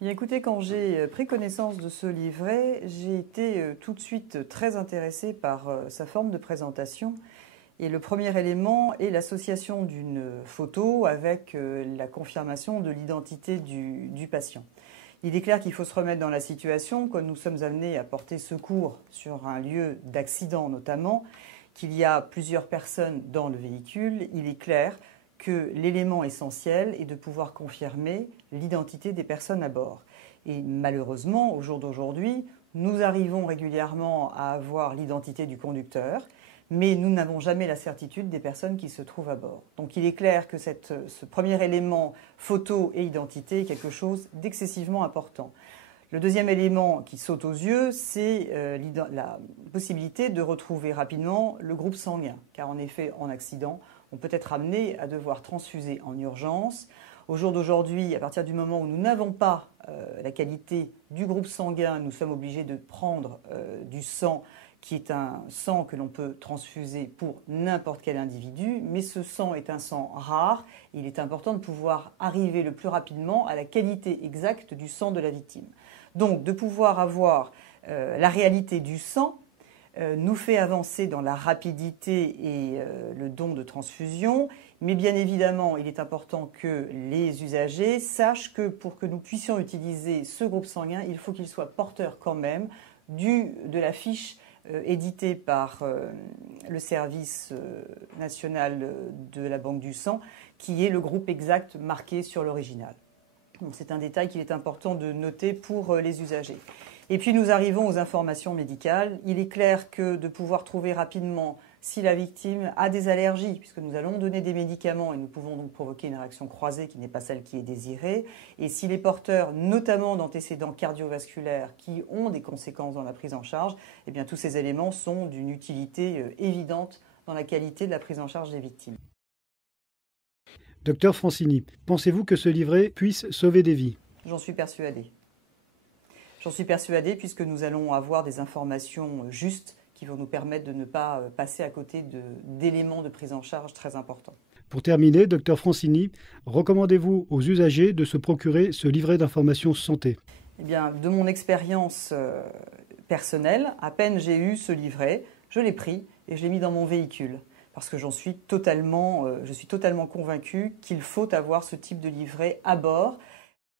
Bien, écoutez, quand j'ai pris connaissance de ce livret, j'ai été tout de suite très intéressée par sa forme de présentation. Et le premier élément est l'association d'une photo avec la confirmation de l'identité du patient. Il est clair qu'il faut se remettre dans la situation, quand nous sommes amenés à porter secours sur un lieu d'accident notamment, qu'il y a plusieurs personnes dans le véhicule. Il est clair que l'élément essentiel est de pouvoir confirmer l'identité des personnes à bord. Et malheureusement, au jour d'aujourd'hui, nous arrivons régulièrement à avoir l'identité du conducteur, mais nous n'avons jamais la certitude des personnes qui se trouvent à bord. Donc il est clair que ce premier élément, photo et identité, est quelque chose d'excessivement important. Le deuxième élément qui saute aux yeux, c'est la possibilité de retrouver rapidement le groupe sanguin, car en effet, en accident, on peut être amené à devoir transfuser en urgence. Au jour d'aujourd'hui, à partir du moment où nous n'avons pas la qualité du groupe sanguin, nous sommes obligés de prendre du sang qui est un sang que l'on peut transfuser pour n'importe quel individu, mais ce sang est un sang rare. Il est important de pouvoir arriver le plus rapidement à la qualité exacte du sang de la victime. Donc de pouvoir avoir la réalité du sang nous fait avancer dans la rapidité et le don de transfusion, mais bien évidemment, il est important que les usagers sachent que pour que nous puissions utiliser ce groupe sanguin, il faut qu'il soit porteur quand même de la fiche éditée par le service national de la Banque du sang, qui est le groupe exact marqué sur l'original. Donc c'est un détail qu'il est important de noter pour les usagers. Et puis nous arrivons aux informations médicales. Il est clair que de pouvoir trouver rapidement si la victime a des allergies, puisque nous allons donner des médicaments et nous pouvons donc provoquer une réaction croisée qui n'est pas celle qui est désirée, et s'il est porteur notamment d'antécédents cardiovasculaires qui ont des conséquences dans la prise en charge, eh bien tous ces éléments sont d'une utilité évidente dans la qualité de la prise en charge des victimes. Docteur Francini, pensez-vous que ce livret puisse sauver des vies? J'en suis persuadée. J'en suis persuadée puisque nous allons avoir des informations justes qui vont nous permettre de ne pas passer à côté d'éléments de prise en charge très importants. Pour terminer, Docteur Francini, recommandez-vous aux usagers de se procurer ce livret d'informations santé? Eh bien, de mon expérience personnelle, à peine j'ai eu ce livret, je l'ai pris et je l'ai mis dans mon véhicule. Parce que je suis totalement convaincue qu'il faut avoir ce type de livret à bord